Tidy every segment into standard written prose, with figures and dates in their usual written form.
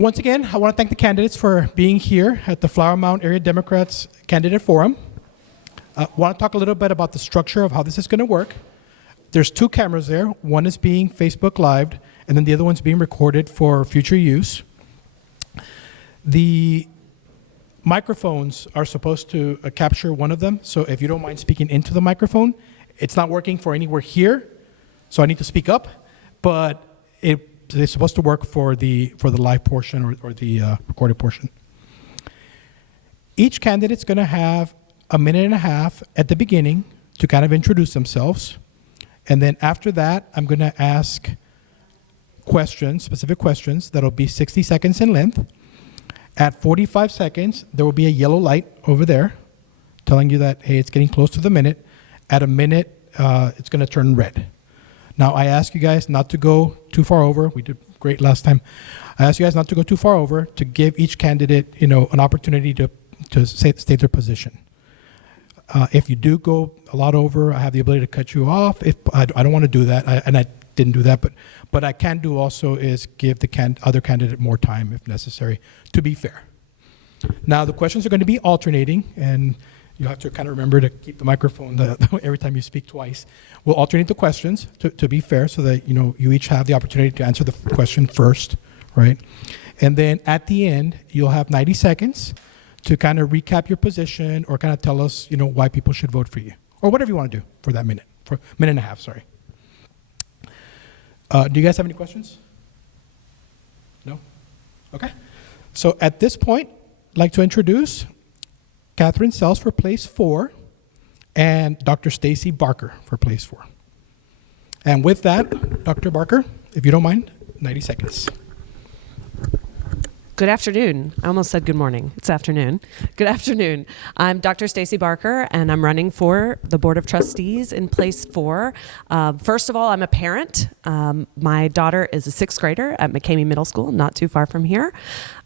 Once again, I want to thank the candidates for being here at the Flower Mound Area Democrats Candidate Forum. I want to talk a little bit about the structure of how this is going to work. There's two cameras there. One is being Facebook Lived, and then the other one's being recorded for future use. The microphones are supposed to capture one of them, so if you don't mind speaking into the microphone, it's not working for anywhere here, so I need to speak up, but it's supposed to work for the live portion or the recorded portion. Each candidate's going to have a minute and a half at the beginning to kind of introduce themselves, and then after that, I'm going to ask questions, specific questions that'll be 60 seconds in length. At 45 seconds, there will be a yellow light over there telling you that, hey, it's getting close to the minute. At a minute, it's going to turn red. Now, I ask you guys not to go too far over. We did great last time. I ask you guys not to go too far over to give each candidate, an opportunity to state their position. If you do go a lot over, I have the ability to cut you off. If I don't want to do that, and I didn't do that, but I can do also is give the other candidate more time if necessary, to be fair. Now, the questions are going to be alternating, and you have to kind of remember to keep the microphone every time you speak twice. We'll alternate the questions to be fair so that you each have the opportunity to answer the question first, right? And then at the end, you'll have 90 seconds to kind of recap your position or kind of tell us, why people should vote for you, or whatever you want to do for that minute, for a minute and a half, sorry. Do you guys have any questions? No? Okay. So at this point, I'd like to introduce Katherine Sells for place 4 and Dr. Staci Barker for place 4. And with that, Dr. Barker, if you don't mind, 90 seconds. Good afternoon. I almost said good morning. It's afternoon. Good afternoon. I'm Dr. Staci Barker, and I'm running for the Board of Trustees in place 4. First of all, I'm a parent. My daughter is a 6th grader at McCamey Middle School, not too far from here.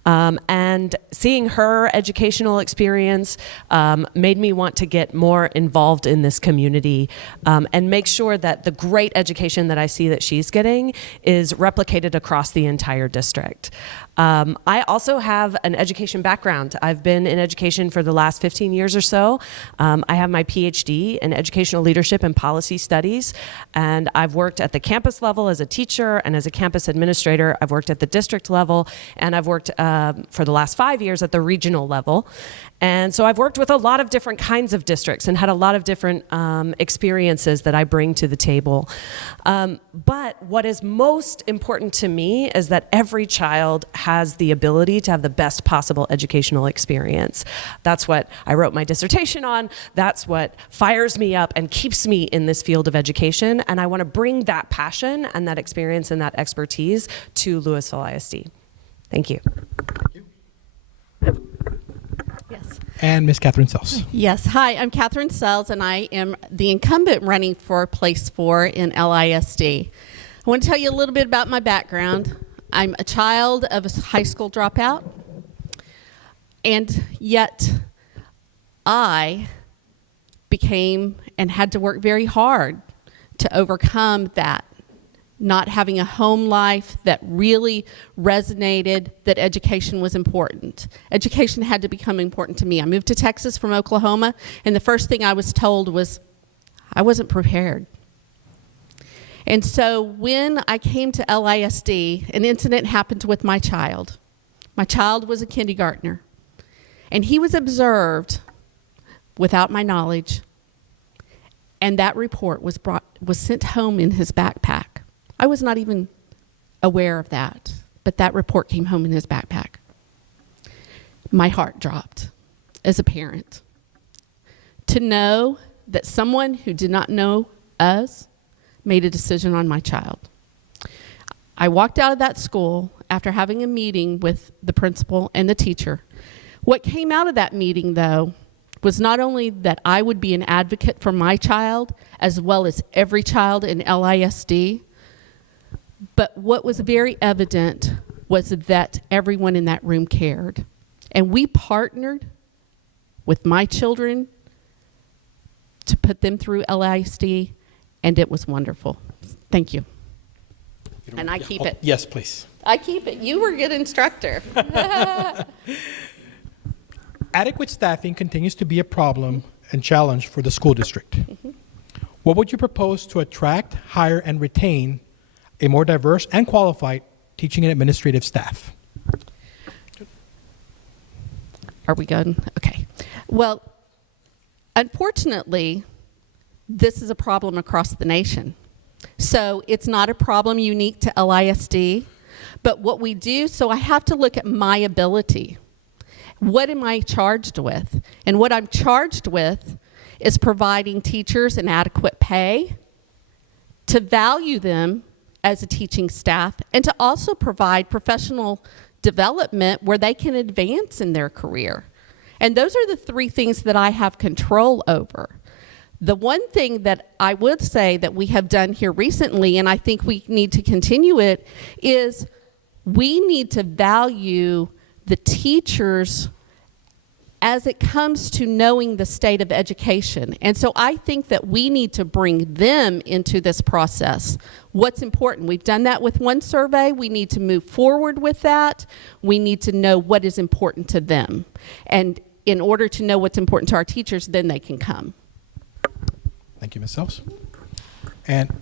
And seeing her educational experience made me want to get more involved in this community and make sure that the great education that I see that she's getting is replicated across the entire district. I also have an education background. I've been in education for the last 15 years or so. I have my PhD in educational leadership and policy studies, and I've worked at the campus level as a teacher and as a campus administrator. I've worked at the district level, and I've worked for the last 5 years at the regional level. And so I've worked with a lot of different kinds of districts and had a lot of different experiences that I bring to the table. But what is most important to me is that every child has the ability to have the best possible educational experience. That's what I wrote my dissertation on. That's what fires me up and keeps me in this field of education. And I want to bring that passion and that experience and that expertise to Louisville ISD. Thank you. Thank you. Yes. And Ms. Katherine Sells. Yes. Hi, I'm Katherine Sells, and I am the incumbent running for place 4 in LISD. I want to tell you a little bit about my background. I'm a child of a high school dropout, and yet I became and had to work very hard to overcome that. Not having a home life that really resonated that education was important. Education had to become important to me. I moved to Texas from Oklahoma, and the first thing I was told was I wasn't prepared. And so when I came to LISD, an incident happened with my child. My child was a kindergartner, and he was observed without my knowledge, and that report was sent home in his backpack. I was not even aware of that, but that report came home in his backpack. My heart dropped as a parent to know that someone who did not know us made a decision on my child. I walked out of that school after having a meeting with the principal and the teacher. What came out of that meeting, though, was not only that I would be an advocate for my child, as well as every child in LISD, but what was very evident was that everyone in that room cared. And we partnered with my children to put them through LISD, and it was wonderful. Thank you. And I keep it. Yes, please. I keep it. You were a good instructor. Adequate staffing continues to be a problem and challenge for the school district. What would you propose to attract, hire, and retain a more diverse and qualified teaching and administrative staff? Are we good? Okay. Well, unfortunately, this is a problem across the nation. So it's not a problem unique to LISD, but what we do, so I have to look at my ability. What am I charged with? And what I'm charged with is providing teachers an adequate pay, to value them as a teaching staff, and to also provide professional development where they can advance in their career. And those are the three things that I have control over. The one thing that I would say that we have done here recently, and I think we need to continue it, is we need to value the teachers as it comes to knowing the state of education. And so I think that we need to bring them into this process. What's important? We've done that with one survey. We need to move forward with that. We need to know what is important to them. And in order to know what's important to our teachers, then they can come. Thank you, Ms. Sells. And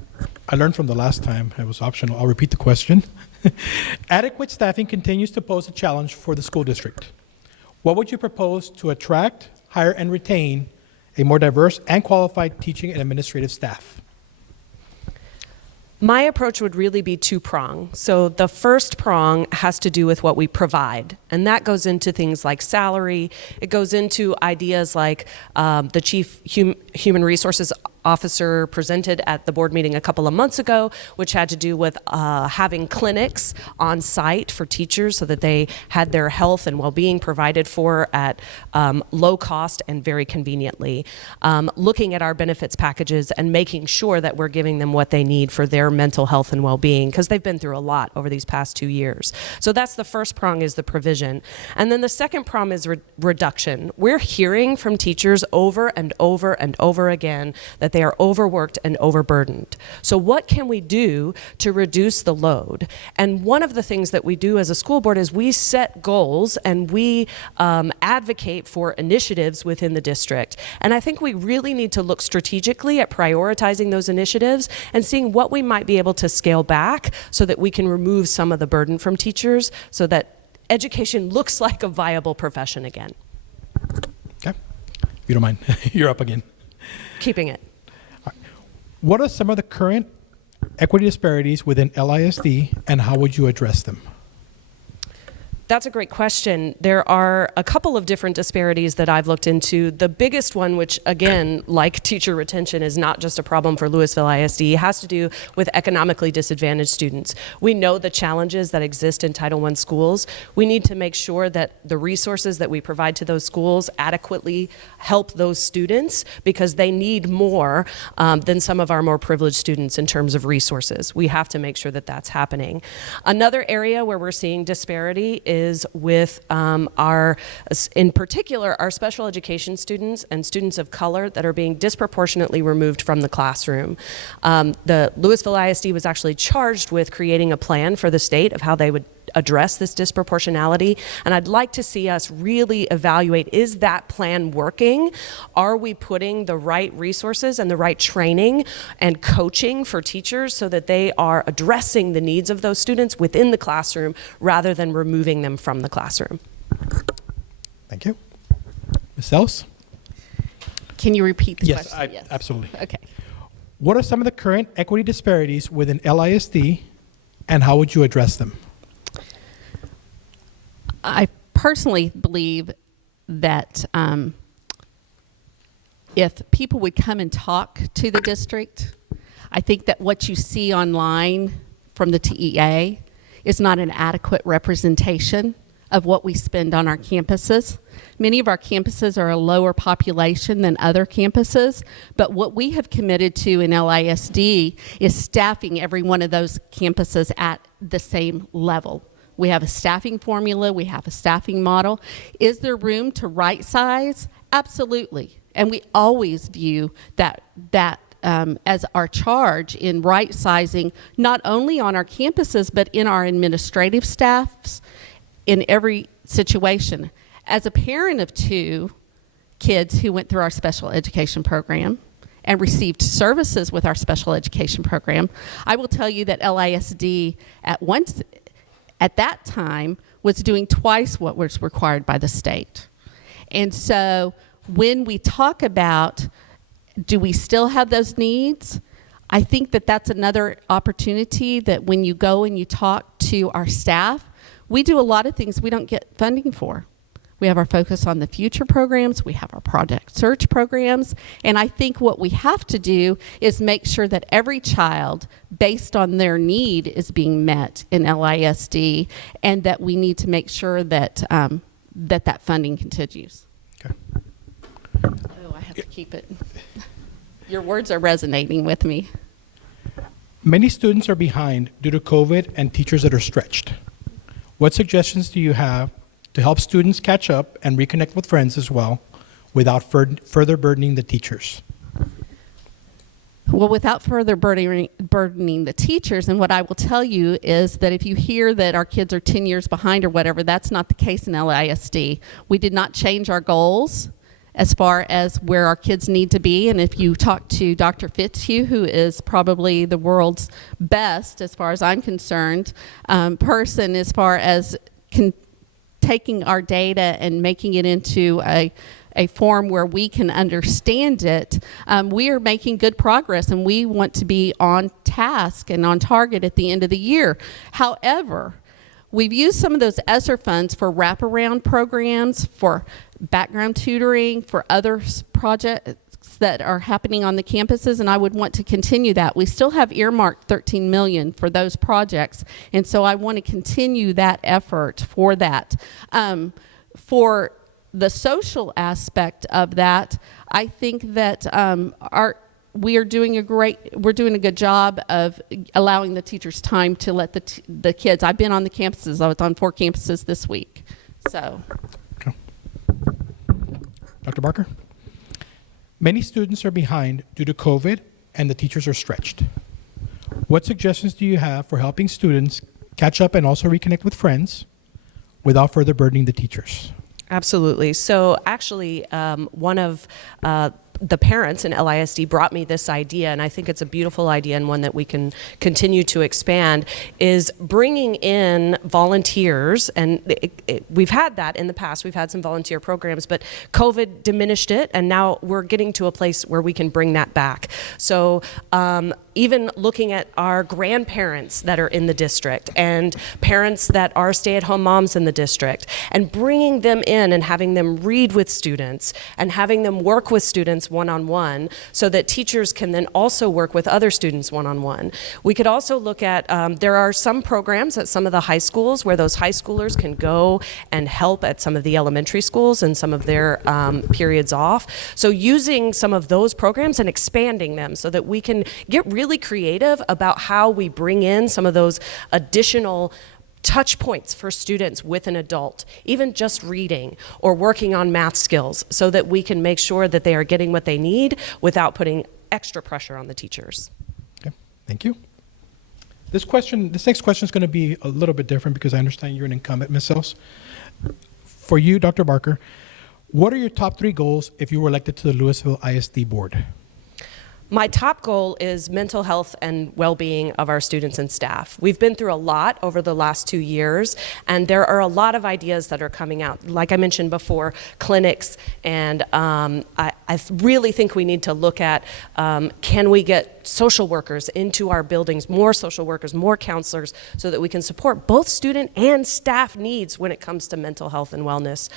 I learned from the last time, it was optional. I'll repeat the question. Adequate staffing continues to pose a challenge for the school district. What would you propose to attract, hire, and retain a more diverse and qualified teaching and administrative staff? My approach would really be two-pronged. So the first prong has to do with what we provide, and that goes into things like salary. It goes into ideas like the chief human resources officer presented at the board meeting a couple of months ago, which had to do with having clinics on site for teachers so that they had their health and well-being provided for at low cost and very conveniently. Looking at our benefits packages and making sure that we're giving them what they need for their mental health and well-being, because they've been through a lot over these past 2 years. So that's the first prong, is the provision. And then the second prong is reduction. We're hearing from teachers over and over and over again that they are overworked and overburdened. So what can we do to reduce the load? And one of the things that we do as a school board is we set goals and we advocate for initiatives within the district. And I think we really need to look strategically at prioritizing those initiatives and seeing what we might be able to scale back so that we can remove some of the burden from teachers so that education looks like a viable profession again. Okay. If you don't mind, you're up again. Keeping it. What are some of the current equity disparities within LISD, and how would you address them? That's a great question. There are a couple of different disparities that I've looked into. The biggest one, which again, like teacher retention, is not just a problem for Louisville ISD, has to do with economically disadvantaged students. We know the challenges that exist in Title I schools. We need to make sure that the resources that we provide to those schools adequately help those students, because they need more than some of our more privileged students in terms of resources. We have to make sure that that's happening. Another area where we're seeing disparity is with in particular, our special education students and students of color that are being disproportionately removed from the classroom. The Louisville ISD was actually charged with creating a plan for the state of how they would address this disproportionality, and I'd like to see us really evaluate, is that plan working? Are we putting the right resources and the right training and coaching for teachers so that they are addressing the needs of those students within the classroom rather than removing them from the classroom? Thank you. Ms. Sells? Can you repeat the Yes, question? yes, absolutely. Okay. What are some of the current equity disparities within LISD, and how would you address them? I personally believe that if people would come and talk to the district, I think that what you see online from the TEA is not an adequate representation of what we spend on our campuses. Many of our campuses are a lower population than other campuses, but what we have committed to in LISD is staffing every one of those campuses at the same level. We have a staffing formula, we have a staffing model. Is there room to right size? Absolutely. And we always view that as our charge in right-sizing, not only on our campuses, but in our administrative staffs in every situation. As a parent of 2 kids who went through our special education program and received services with our special education program, I will tell you that LISD at that time was doing twice what was required by the state. And so when we talk about, do we still have those needs? I think that that's another opportunity that when you go and you talk to our staff, we do a lot of things we don't get funding for. We have our Focus on the Future programs, we have our Project Search programs, and I think what we have to do is make sure that every child, based on their need, is being met in LISD, and that we need to make sure that that funding continues. Okay. Oh, I have to keep it. Your words are resonating with me. Many students are behind due to COVID and teachers that are stretched. What suggestions do you have to help students catch up and reconnect with friends as well without further burdening the teachers? Well, without further burdening the teachers, and what I will tell you is that if you hear that our kids are 10 years behind or whatever, that's not the case in LISD. We did not change our goals as far as where our kids need to be. And if you talk to Dr. Fitzhugh, who is probably the world's best, as far as I'm concerned, person as far as taking our data and making it into a form where we can understand it, we are making good progress, and we want to be on task and on target at the end of the year. However, we've used some of those ESSER funds for wraparound programs, for background tutoring, for other projects that are happening on the campuses, and I would want to continue that. We still have earmarked $13 million for those projects, and so I want to continue that effort for that. For the social aspect of that, I think that we're doing a good job of allowing the teachers time to let the kids. I've been on the campuses. I was on 4 campuses this week. So. Okay. Dr. Barker? Many students are behind due to COVID and the teachers are stretched. What suggestions do you have for helping students catch up and also reconnect with friends without further burdening the teachers? Absolutely. So actually, one of the parents in LISD brought me this idea, and I think it's a beautiful idea and one that we can continue to expand, is bringing in volunteers. And we've had that in the past. We've had some volunteer programs, but COVID diminished it, and now we're getting to a place where we can bring that back. So even looking at our grandparents that are in the district and parents that are stay-at-home moms in the district, and bringing them in and having them read with students and having them work with students one-on-one so that teachers can then also work with other students one-on-one. We could also look at, there are some programs at some of the high schools where those high schoolers can go and help at some of the elementary schools and some of their periods off. So using some of those programs and expanding them so that we can get really creative about how we bring in some of those additional touch points for students with an adult, even just reading or working on math skills, so that we can make sure that they are getting what they need without putting extra pressure on the teachers. Okay, thank you. This next question is going to be a little bit different because I understand you're an incumbent, Ms. Sells. For you, Dr. Barker, what are your top 3 goals if you were elected to the Louisville ISD board? My top goal is mental health and well-being of our students and staff. We've been through a lot over the last 2 years, and there are a lot of ideas that are coming out. Like I mentioned before, clinics, and I really think we need to look at, can we get social workers into our buildings, more social workers, more counselors, so that we can support both student and staff needs when it comes to mental health and wellness.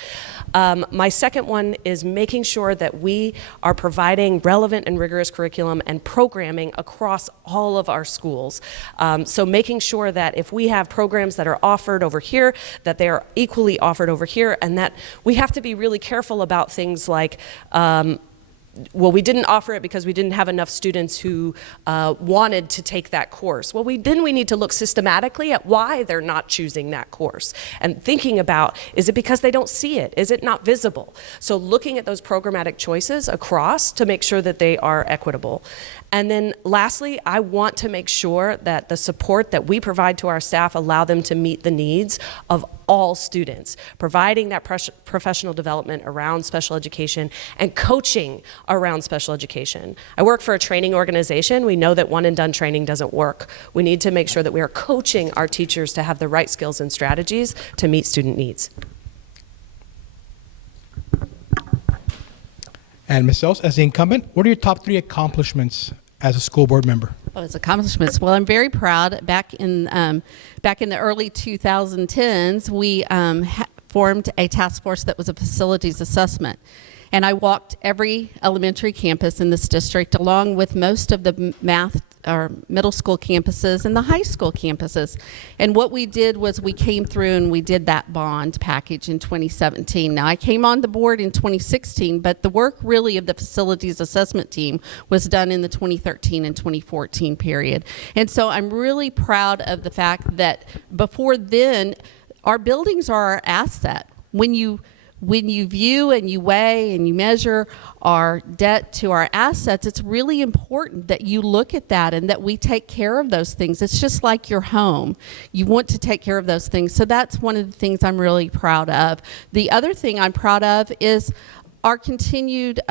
My second one is making sure that we are providing relevant and rigorous curriculum and programming across all of our schools. So making sure that if we have programs that are offered over here, that they are equally offered over here, and that we have to be really careful about things like well, we didn't offer it because we didn't have enough students who wanted to take that course. Well, then we need to look systematically at why they're not choosing that course and thinking about, is it because they don't see it? Is it not visible? So looking at those programmatic choices across to make sure that they are equitable. And then lastly, I want to make sure that the support that we provide to our staff allow them to meet the needs of all students, providing that professional development around special education and coaching around special education. I work for a training organization. We know that one and done training doesn't work. We need to make sure that we are coaching our teachers to have the right skills and strategies to meet student needs. And Ms. Sells, as the incumbent, what are your top 3 accomplishments as a school board member? Oh, as accomplishments. Well, I'm very proud. Back in the early 2010s, we formed a task force that was a facilities assessment. And I walked every elementary campus in this district, along with most of the math or middle school campuses and the high school campuses. And what we did was we came through and we did that bond package in 2017. Now, I came on the board in 2016, but the work really of the facilities assessment team was done in the 2013 and 2014 period. And so I'm really proud of the fact that before then, our buildings are our asset. When you view and you weigh and you measure our debt to our assets, it's really important that you look at that and that we take care of those things. It's just like your home. You want to take care of those things. So that's one of the things I'm really proud of. The other thing I'm proud of is our continued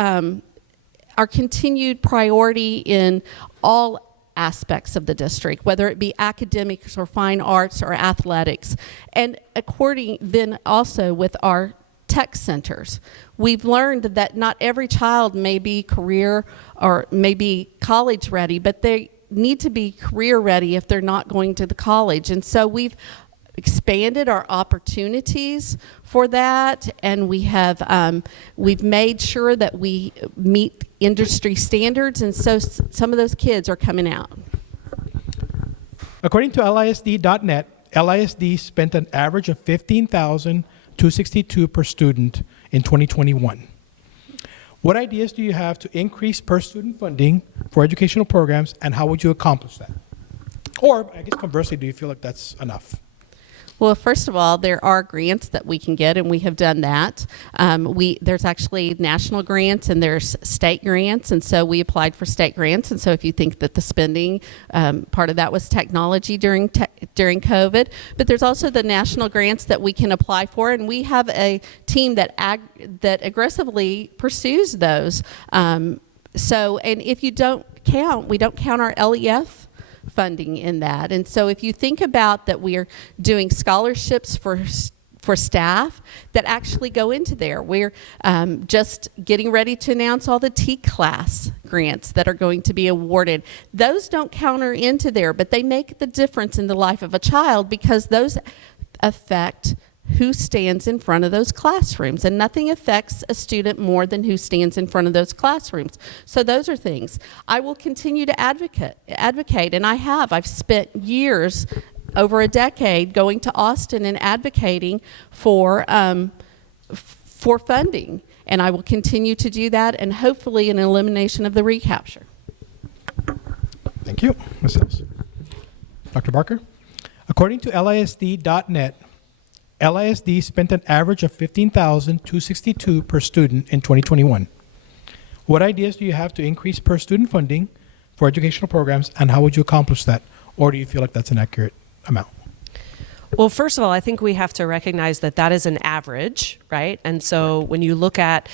priority in all aspects of the district, whether it be academics or fine arts or athletics. And then also with our tech centers. We've learned that not every child may be career or may be college ready, but they need to be career ready if they're not going to the college. And so we've expanded our opportunities for that, and we've made sure that we meet industry standards, and so some of those kids are coming out. According to LISD.net, LISD spent an average of $15,262 per student in 2021. What ideas do you have to increase per student funding for educational programs, and how would you accomplish that? Or, I guess conversely, do you feel like that's enough? Well, first of all, there are grants that we can get, and we have done that. There's actually national grants and there's state grants, and so we applied for state grants. And so if you think that the spending, part of that was technology during COVID, but there's also the national grants that we can apply for, and we have a team that aggressively pursues those. And if you don't count, we don't count our LEF funding in that. And so if you think about that, we are doing scholarships for staff that actually go into there. We're just getting ready to announce all the T-class grants that are going to be awarded. Those don't counter into there, but they make the difference in the life of a child because those affect who stands in front of those classrooms, and nothing affects a student more than who stands in front of those classrooms. So those are things. I will continue to advocate, and I've spent years, over a decade, going to Austin and advocating for funding, and I will continue to do that, and hopefully an elimination of the recapture. Thank you, Ms. Sells. Dr. Barker? According to LISD.net, LISD spent an average of $15,262 per student in 2021. What ideas do you have to increase per student funding for educational programs, and how would you accomplish that? Or do you feel like that's an accurate amount? Well, first of all, I think we have to recognize that that is an average, right? And so when you look at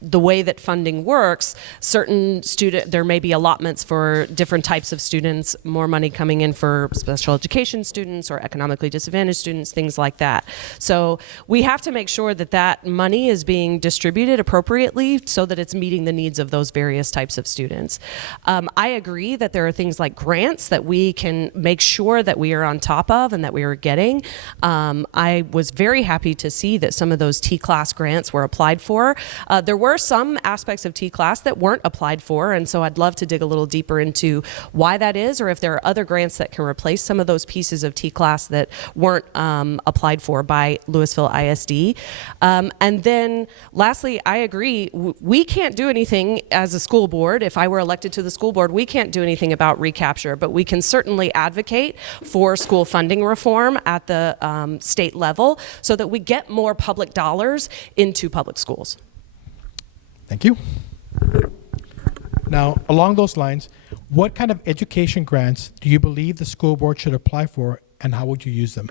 the way that funding works, there may be allotments for different types of students, more money coming in for special education students or economically disadvantaged students, things like that. So we have to make sure that that money is being distributed appropriately so that it's meeting the needs of those various types of students. I agree that there are things like grants that we can make sure that we are on top of and that we are getting. I was very happy to see that some of those T-class grants were applied for. There were were some aspects of T-Class that weren't applied for, and so I'd love to dig a little deeper into why that is, or if there are other grants that can replace some of those pieces of T-Class that weren't applied for by Louisville ISD. And then lastly, I agree, we can't do anything as a school board. If I were elected to the school board, we can't do anything about recapture, but we can certainly advocate for school funding reform at the state level so that we get more public dollars into public schools. Thank you. Now, along those lines, what kind of education grants do you believe the school board should apply for, and how would you use them?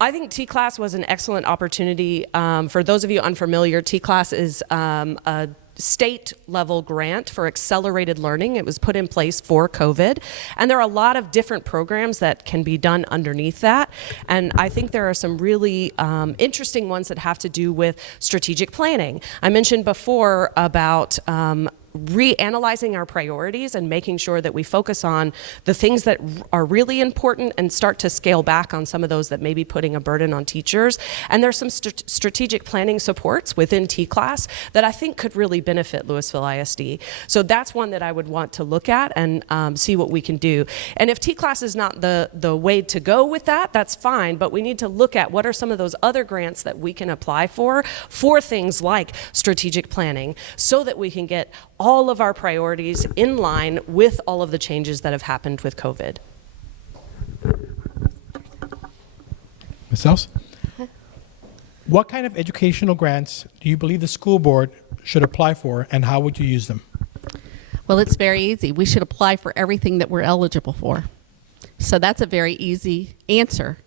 I think T-Class was an excellent opportunity. For those of you unfamiliar, T-Class is a state-level grant for accelerated learning. It was put in place for COVID, and there are a lot of different programs that can be done underneath that, and I think there are some really interesting ones that have to do with strategic planning. I mentioned before about reanalyzing our priorities and making sure that we focus on the things that are really important and start to scale back on some of those that may be putting a burden on teachers. And there's some strategic planning supports within T-Class that I think could really benefit Louisville ISD. So that's one that I would want to look at and see what we can do. And if T-Class is not the way to go with that, that's fine, but we need to look at what are some of those other grants that we can apply for things like strategic planning, so that we can get all of our priorities in line with all of the changes that have happened with COVID. Ms. Sells? What kind of educational grants do you believe the school board should apply for, and how would you use them? Well, it's very easy. We should apply for everything that we're eligible for. So that's a very easy answer.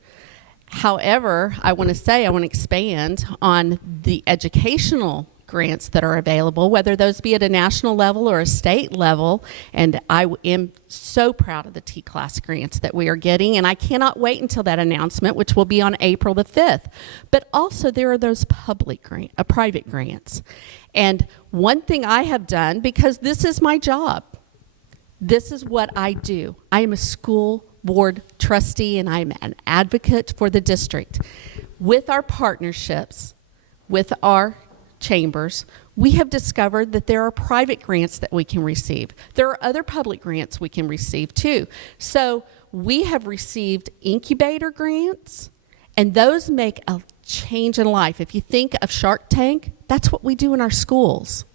However, I want to expand on the educational grants that are available, whether those be at a national level or a state level. And I am so proud of the T-Class grants that we are getting, and I cannot wait until that announcement, which will be on April the 5th. But also there are those private grants. And one thing I have done, because this is my job, this is what I do. I am a school board trustee, and I'm an advocate for the district. With our partnerships, with our chambers, we have discovered that there are private grants that we can receive. There are other public grants we can receive too. So we have received incubator grants, and those make a change in life. If you think of Shark Tank, that's what we do in our schools.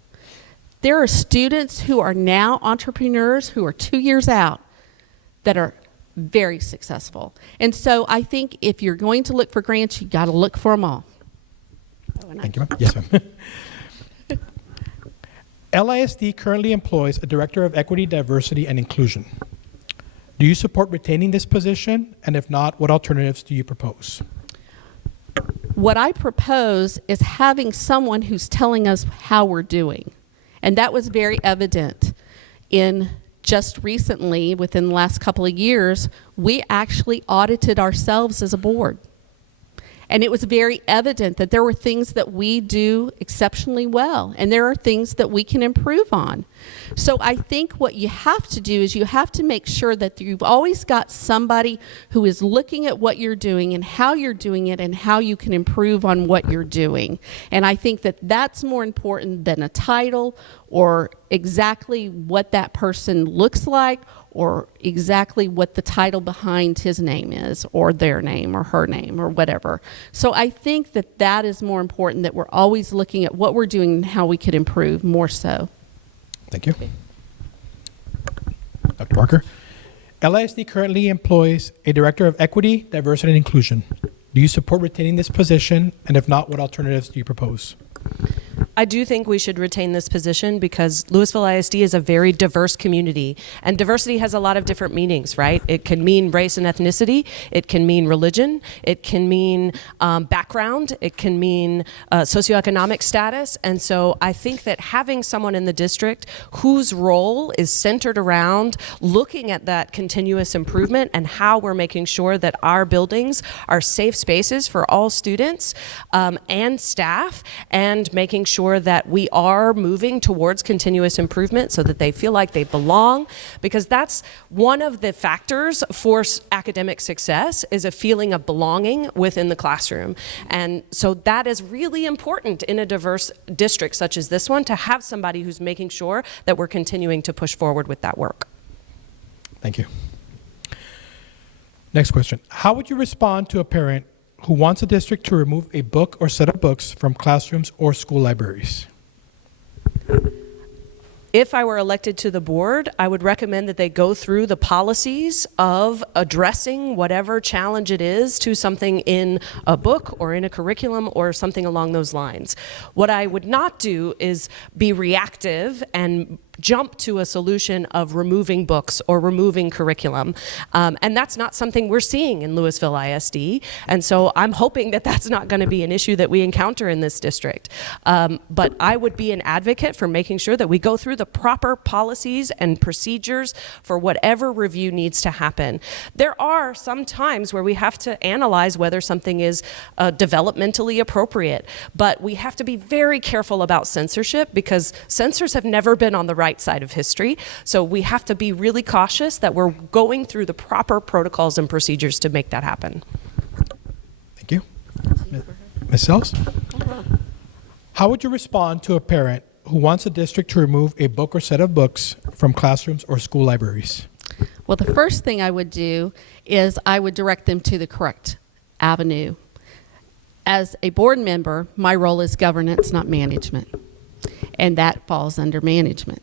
There are students who are now entrepreneurs who are 2 years out that are very successful. And so I think if you're going to look for grants, you got to look for them all. Thank you, ma'am. Yes, ma'am. LISD currently employs a Director of Equity, Diversity, and Inclusion. Do you support retaining this position? And if not, what alternatives do you propose? What I propose is having someone who's telling us how we're doing. And that was very evident in just recently, within the last couple of years, we actually audited ourselves as a board. And it was very evident that there were things that we do exceptionally well, and there are things that we can improve on. So I think what you have to do is you have to make sure that you've always got somebody who is looking at what you're doing and how you're doing it and how you can improve on what you're doing. And I think that that's more important than a title or exactly what that person looks like or exactly what the title behind his name is, or their name, or her name, or whatever. So I think that that is more important, that we're always looking at what we're doing and how we could improve more so. Thank you. Dr. Barker. LISD currently employs a Director of Equity, Diversity, and Inclusion. Do you support retaining this position? And if not, what alternatives do you propose? I do think we should retain this position because Louisville ISD is a very diverse community, and diversity has a lot of different meanings, right? It can mean race and ethnicity, it can mean religion, it can mean background, it can mean socioeconomic status, and so I think that having someone in the district whose role is centered around looking at that continuous improvement and how we're making sure that our buildings are safe spaces for all students and staff, and making sure sure that we are moving towards continuous improvement so that they feel like they belong, because that's one of the factors for academic success, is a feeling of belonging within the classroom. And so that is really important in a diverse district such as this one, to have somebody who's making sure that we're continuing to push forward with that work. Thank you. Next question. How would you respond to a parent who wants a district to remove a book or set of books from classrooms or school libraries? If I were elected to the board, I would recommend that they go through the policies of addressing whatever challenge it is to something in a book or in a curriculum or something along those lines. What I would not do is be reactive and jump to a solution of removing books or removing curriculum. And that's not something we're seeing in Louisville ISD. And so I'm hoping that that's not going to be an issue that we encounter in this district. But I would be an advocate for making sure that we go through the proper policies and procedures for whatever review needs to happen. There are some times where we have to analyze whether something is developmentally appropriate, but we have to be very careful about censorship, because censors have never been on the right side of history. So we have to be really cautious that we're going through the proper protocols and procedures to make that happen. Thank you. Ms. Sells? How would you respond to a parent who wants a district to remove a book or set of books from classrooms or school libraries? Well, the first thing I would do is I would direct them to the correct avenue. As a board member, my role is governance, not management, and that falls under management.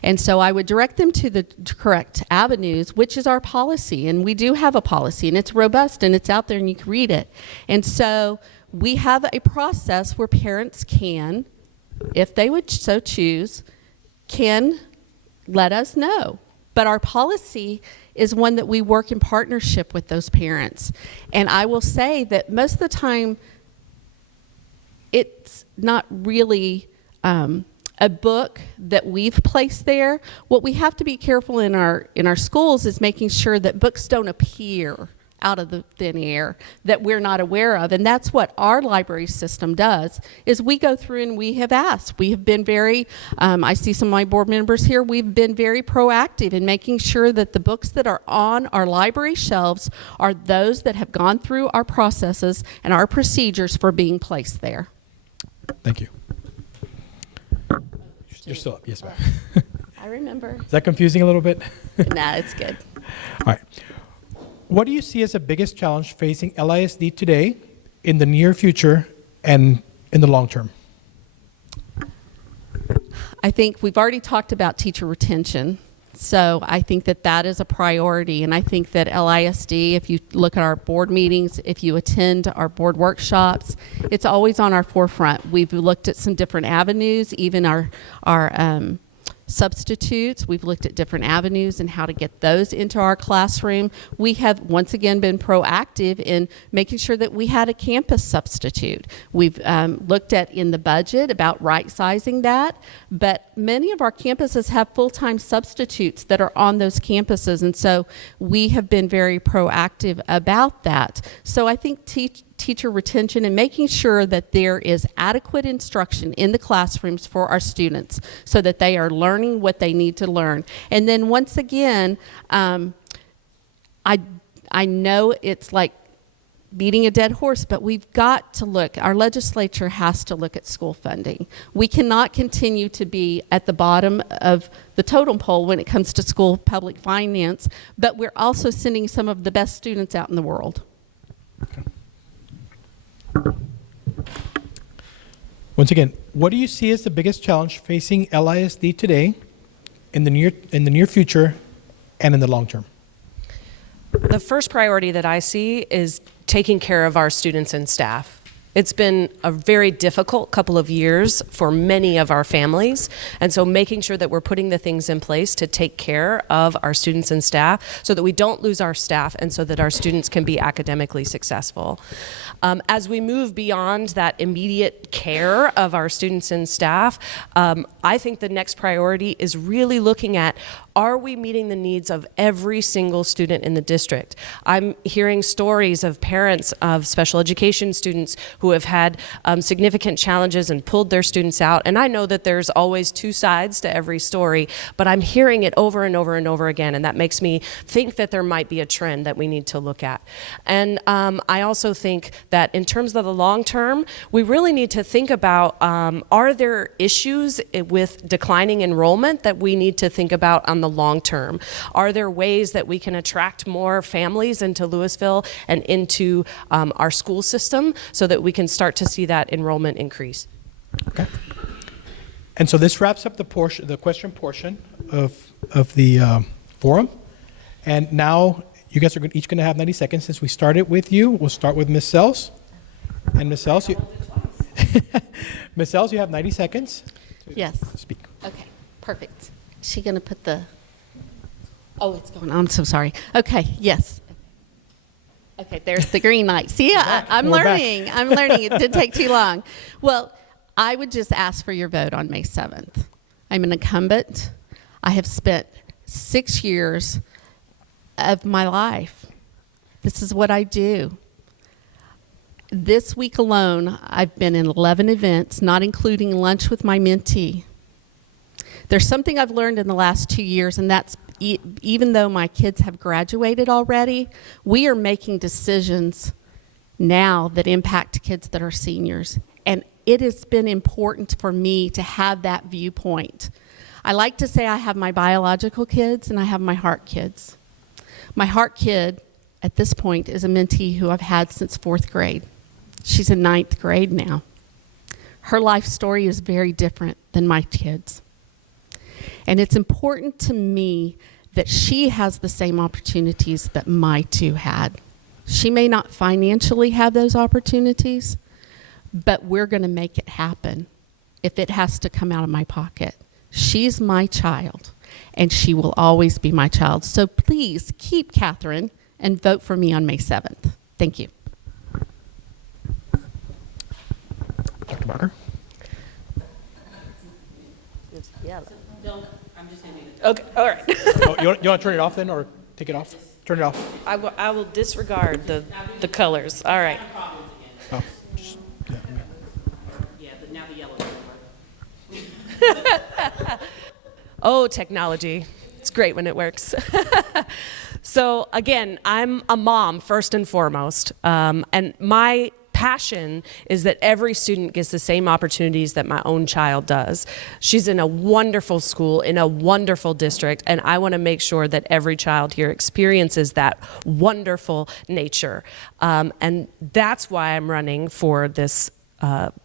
And so I would direct them to the correct avenues, which is our policy. And we do have a policy, and it's robust, and it's out there, and you can read it. And so we have a process where parents can, if they would so choose, can let us know. But our policy is one that we work in partnership with those parents. And I will say that most of the time, it's not really a book that we've placed there. What we have to be careful in our schools is making sure that books don't appear out of the thin air that we're not aware of. And that's what our library system does, is we go through and we have asked. We have been very, I see some of my board members here, we've been very proactive in making sure that the books that are on our library shelves are those that have gone through our processes and our procedures for being placed there. Thank you. You're still up. Yes, ma'am. I remember. Is that confusing a little bit? Nah, it's good. All right. What do you see as the biggest challenge facing LISD today, in the near future, and in the long term? I think we've already talked about teacher retention. So I think that that is a priority. And I think that LISD, if you look at our board meetings, if you attend our board workshops, it's always on our forefront. We've looked at some different avenues, even our substitutes. We've looked at different avenues and how to get those into our classroom. We have once again been proactive in making sure that we had a campus substitute. We've looked at in the budget about right sizing that, but many of our campuses have full-time substitutes that are on those campuses, and so we have been very proactive about that. So I think teacher retention and making sure that there is adequate instruction in the classrooms for our students so that they are learning what they need to learn. And then once again, I know it's like beating a dead horse, but we've got to look, our legislature has to look at school funding. We cannot continue to be at the bottom of the totem pole when it comes to school public finance, but we're also sending some of the best students out in the world. Okay. Once again, what do you see as the biggest challenge facing LISD today, in the near future, and in the long term? The first priority that I see is taking care of our students and staff. It's been a very difficult couple of years for many of our families, and so making sure that we're putting the things in place to take care of our students and staff so that we don't lose our staff and so that our students can be academically successful. As we move beyond that immediate care of our students and staff, I think the next priority is really looking at, are we meeting the needs of every single student in the district? I'm hearing stories of parents of special education students who who have had significant challenges and pulled their students out. And I know that there's always two sides to every story, but I'm hearing it over and over and over again, and that makes me think that there might be a trend that we need to look at. And I also think that in terms of the long term, we really need to think about, are there issues with declining enrollment that we need to think about on the long term? Are there ways that we can attract more families into Louisville and into our school system so that we can start to see that enrollment increase? Okay. And so this wraps up the question portion of the forum. And now you guys are each going to have 90 seconds. Since we started with you, we'll start with Ms. Sells. And Ms. Sells, Ms. Sells, you have 90 seconds. Yes. Speak. Okay, perfect. Is she going to put the... Oh, it's going on. I'm so sorry. Okay, yes. Okay, there's the green light. See, I'm learning. I'm learning. It didn't take too long. Well, I would just ask for your vote on May 7th. I'm an incumbent. I have spent 6 years of my life. This is what I do. This week alone, I've been in 11 events, not including lunch with my mentee. There's something I've learned in the last 2 years, and that's even though my kids have graduated already, we are making decisions now that impact kids that are seniors. And it has been important for me to have that viewpoint. I like to say I have my biological kids and I have my heart kids. My heart kid at this point is a mentee who I've had since 4th grade. She's in 9th grade now. Her life story is very different than my kids. And it's important to me that she has the same opportunities that my two had. She may not financially have those opportunities, but we're going to make it happen if it has to come out of my pocket. She's my child, and she will always be my child. So please keep Katherine and vote for me on May 7th. Thank you. Dr. Barker? Yeah. Okay, all right. Oh, you want to turn it off then, or take it off? Turn it off. I will disregard the colors. All right. Oh, Yeah, but now the yellow will work. Oh, technology. It's great when it works. So again, I'm a mom first and foremost, and my passion is that every student gets the same opportunities that my own child does. She's in a wonderful school, in a wonderful district, and I want to make sure that every child here experiences that wonderful nature. And that's why I'm running for this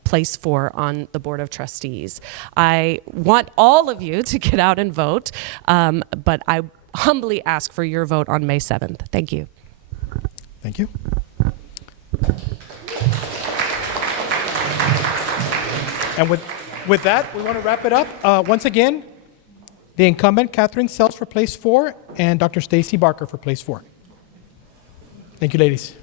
place 4 on the Board of Trustees. I want all of you to get out and vote, but I humbly ask for your vote on May 7th. Thank you. thank you. And with that, we want to wrap it up. Once again, the incumbent, Katherine Sells for place 4, and Dr. Staci Barker for place 4. Thank you, ladies.